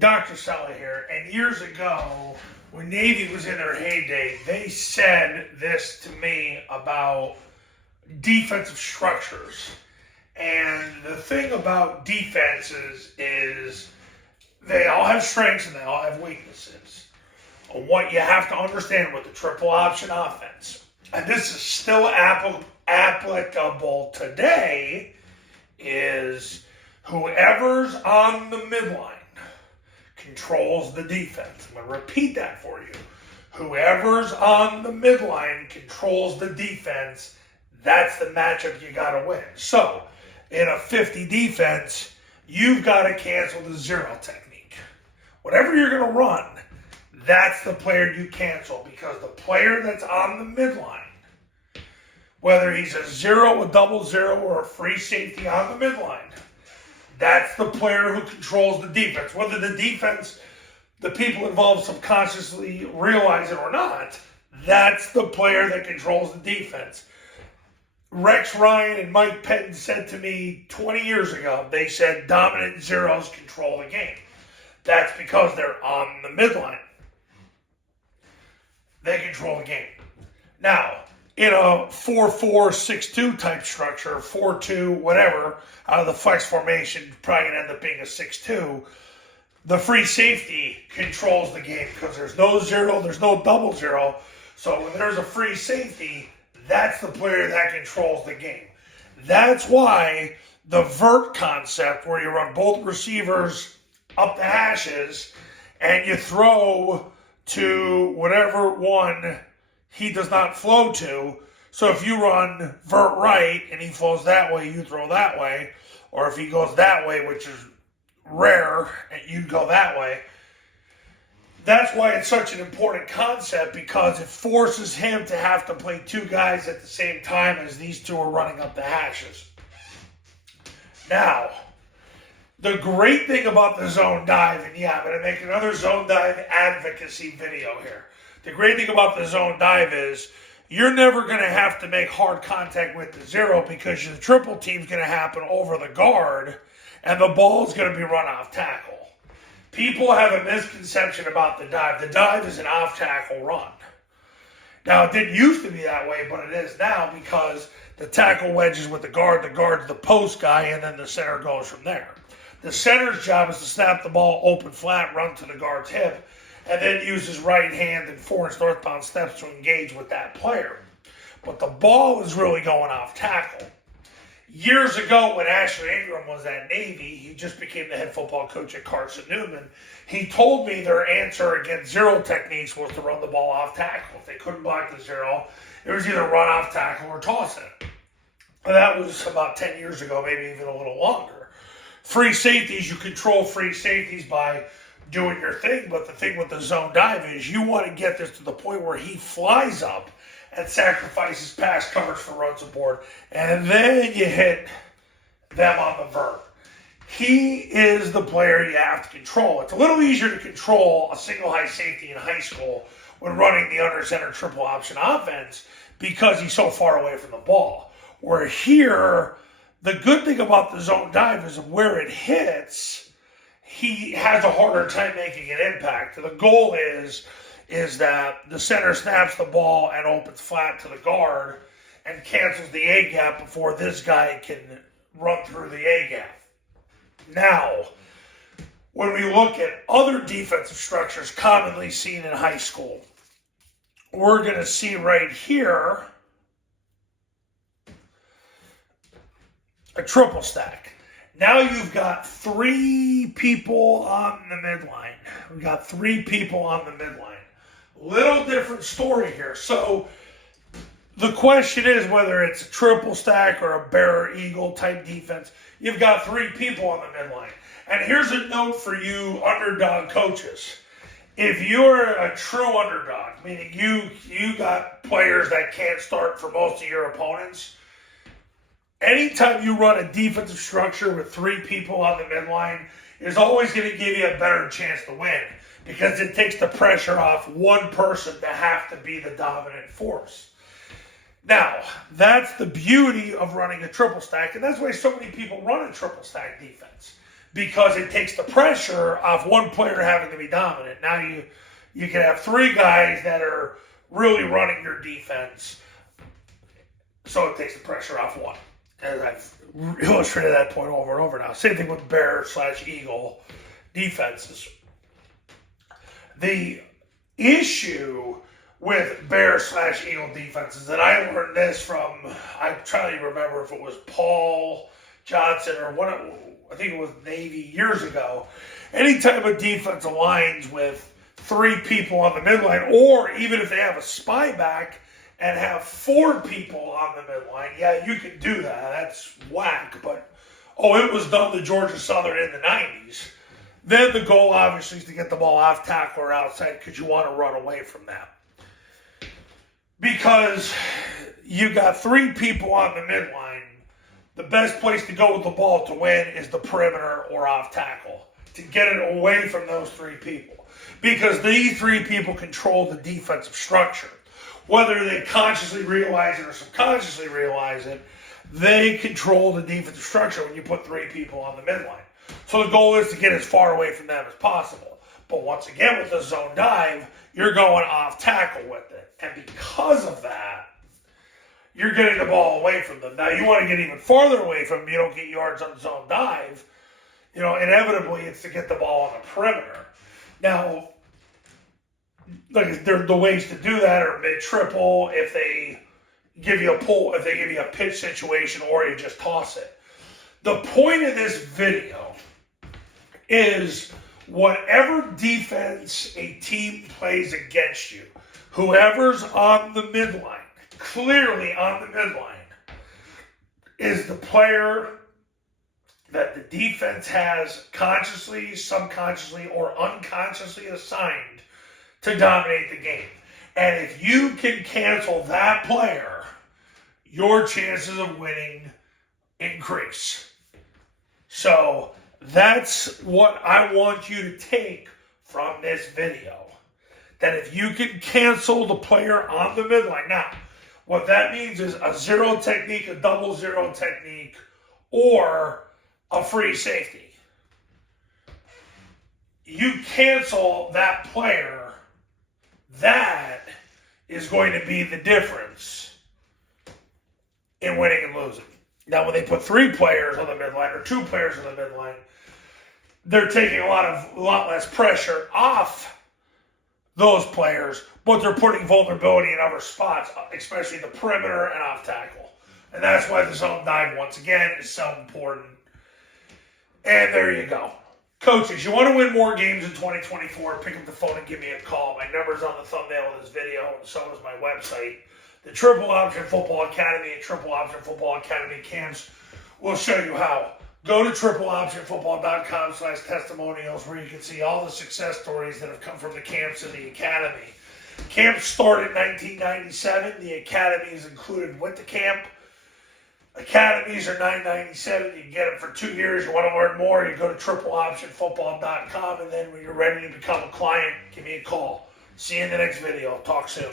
Dr. Cella here, and years ago, when Navy was in their heyday, they said this to me about defensive structures. And the thing about defenses is they all have strengths and they all have weaknesses. What you have to understand with the triple option offense, and this is still applicable today, is whoever's on the midline controls the defense. I'm going to repeat that for you. Whoever's on the midline controls the defense. That's the matchup you got to win. So, in a 50 defense, you've got to cancel the zero technique. Whatever you're going to run, that's the player you cancel, because the player that's on the midline, whether he's a zero, a double zero, or a free safety on the midline, that's the player who controls the defense. Whether the defense, the people involved subconsciously realize it or not, that's the player that controls the defense. Rex Ryan and Mike Pettin said to me 20 years ago, they said dominant zeros control the game. That's because they're on the midline. They control the game. Now, in a 4-4-6-2 type structure, 4-2, whatever, out of the flex formation, probably going to end up being a 6-2. The free safety controls the game because there's no zero, there's no double zero. So when there's a free safety, that's the player that controls the game. That's why the vert concept, where you run both receivers up the hashes and you throw to whatever one he does not flow to. So if you run vert right and he flows that way, you throw that way. Or if he goes that way, which is rare, and you go that way. That's why it's such an important concept, because it forces him to have to play two guys at the same time as these two are running up the hashes. Now, the great thing about the zone dive, and yeah, I'm going to make another zone dive advocacy video here. The great thing about the zone dive is you're never going to have to make hard contact with the zero, because your triple team's going to happen over the guard and the ball's going to be run off tackle. People have a misconception about the dive. The dive is an off tackle run. Now, it didn't used to be that way, but it is now, because the tackle wedges with the guard's the post guy, and then the center goes from there. The center's job is to snap the ball open flat, run to the guard's hip, and then use his right hand and 4-inch northbound steps to engage with that player. But the ball is really going off tackle. Years ago, when Ashley Ingram was at Navy, he just became the head football coach at Carson Newman. He told me their answer against zero techniques was to run the ball off tackle. If they couldn't block the zero, it was either run off tackle or toss it. And that was about 10 years ago, maybe even a little longer. Free safeties, you control free safeties by doing your thing, but the thing with the zone dive is you want to get this to the point where he flies up and sacrifices pass coverage for runs aboard, and then you hit them on the vert. He is the player you have to control. It's a little easier to control a single high safety in high school when running the under center triple option offense, because he's so far away from the ball. Where here, the good thing about the zone dive is where it hits, he has a harder time making an impact. The goal is that the center snaps the ball and opens flat to the guard and cancels the A-gap before this guy can run through the A-gap. Now, when we look at other defensive structures commonly seen in high school, we're going to see right here a triple stack. Now you've got three people on the midline. We've got three people on the midline. Little different story here. So the question is whether it's a triple stack or a bear eagle type defense. You've got three people on the midline. And here's a note for you underdog coaches. If you're a true underdog, meaning you got players that can't start for most of your opponents, anytime you run a defensive structure with three people on the midline is always going to give you a better chance to win, because it takes the pressure off one person to have to be the dominant force. Now, that's the beauty of running a triple stack, and that's why so many people run a triple stack defense. because it takes the pressure off one player having to be dominant. Now you can have three guys that are really running your defense, so it takes the pressure off one. As I've illustrated that point over and over now. Same thing with Bear/Eagle defenses. The issue with Bear/Eagle defenses, and I learned this from, I'm trying to remember if it was Paul Johnson or one, I think it was Navy years ago. Anytime a defense aligns with three people on the midline, or even if they have a spy back and have four people on the midline, yeah, you can do that. That's whack, but it was done to Georgia Southern in the 90s. Then the goal, obviously, is to get the ball off tackle or outside because you want to run away from that. Because you got three people on the midline, the best place to go with the ball to win is the perimeter or off tackle, to get it away from those three people. Because these three people control the defensive structure. Whether they consciously realize it or subconsciously realize it, they control the defensive structure when you put three people on the midline. So the goal is to get as far away from them as possible. But once again, with the zone dive, you're going off tackle with it. And because of that, you're getting the ball away from them. Now, you want to get even farther away from them. You don't get yards on the zone dive. Inevitably, it's to get the ball on the perimeter. Now, the ways to do that are mid-triple, if they give you a pull, if they give you a pitch situation, or you just toss it. The point of this video is whatever defense a team plays against you, whoever's on the midline, clearly on the midline, is the player that the defense has consciously, subconsciously, or unconsciously assigned to dominate the game. And if you can cancel that player, your chances of winning increase. So that's what I want you to take from this video. That if you can cancel the player on the midline. Now, what that means is a zero technique, a double zero technique, or a free safety. You cancel that player, that is going to be the difference in winning and losing. Now, when they put three players on the midline or two players on the midline, they're taking a lot less pressure off those players, but they're putting vulnerability in other spots, especially the perimeter and off tackle. And that's why the zone dive, once again, is so important. And there you go. Coaches, you want to win more games in 2024, pick up the phone and give me a call. My number's on the thumbnail of this video, and so is my website. The Triple Option Football Academy and Triple Option Football Academy camps will show you how. Go to tripleoptionfootball.com/testimonials, where you can see all the success stories that have come from the camps and the academy. Camps started in 1997. The academy is included with the camp. Academies are $9.97. You can get them for 2 years. You want to learn more, you go to tripleoptionfootball.com, and then when you're ready to become a client, give me a call. See you in the next video. Talk soon.